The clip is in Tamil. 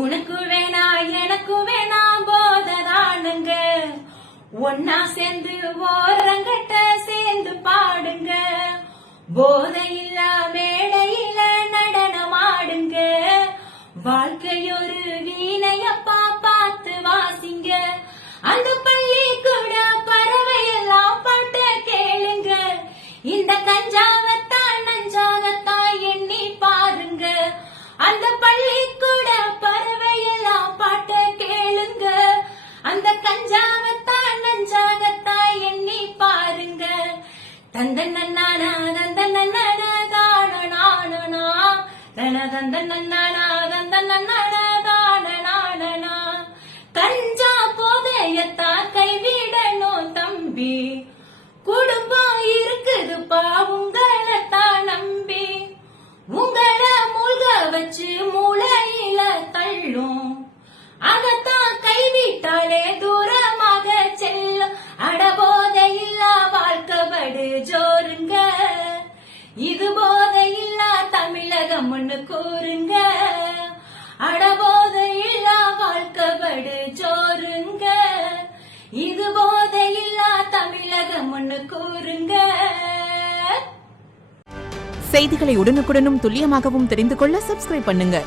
உனக்கு வேணா எனக்கு வேணாம் போததானுங்க, ஒன்னா சேர்ந்து ஓரங்கட்ட சேர்ந்து பாடுங்க, போதையில்ல மேடையில நடனமாடுங்க, வாழ்க்கையொரு வீணையப்பா பார்த்து வாசிங்க, அந்த பள்ளி கூட பறவையெல்லாம் பாட்ட கேளுங்க, இந்த கஞ்சாவத்தான் நஞ்சாகத்தான் எண்ணி பாருங்க, அந்த பள்ளி கூட பறவையெல்லாம் பாட்ட கேளுங்க, அந்த கஞ்சாவத்தான் நஞ்சாகத்தான் எண்ணி பாருங்க, தந்த நன்னானா தந்த நன்னானா தானனா தன தந்த நன்னானா தந்த நன்னானா தானனா, கஞ்சா போதையத்தான் கைவிடணும் தம்பி, குடும்பம் இருக்குதுப்பா உங்களைத்தான் நம்பி, உங்களை மூழ்க வச்சு மூளையில தள்ளும், அதத்தான் கைவிட்டாலே தூரமாக செல்லும், அடபோதையில்லா வாழ்க்கைப்படு ஜோருங்க, இது போதையில்லா தமிழகம் ஒண்ணு கூறுங்க, அடபோதையில்லா வாழ்க்கைப்படு ஜோருங்க, இது போதையில்லா தமிழகம் ஒண்ணு கூறுங்க. செய்திகளை உடனுக்குடனும் துல்லியமாகவும் தெரிந்து கொள்ள சப்ஸ்கிரைப் பண்ணுங்க.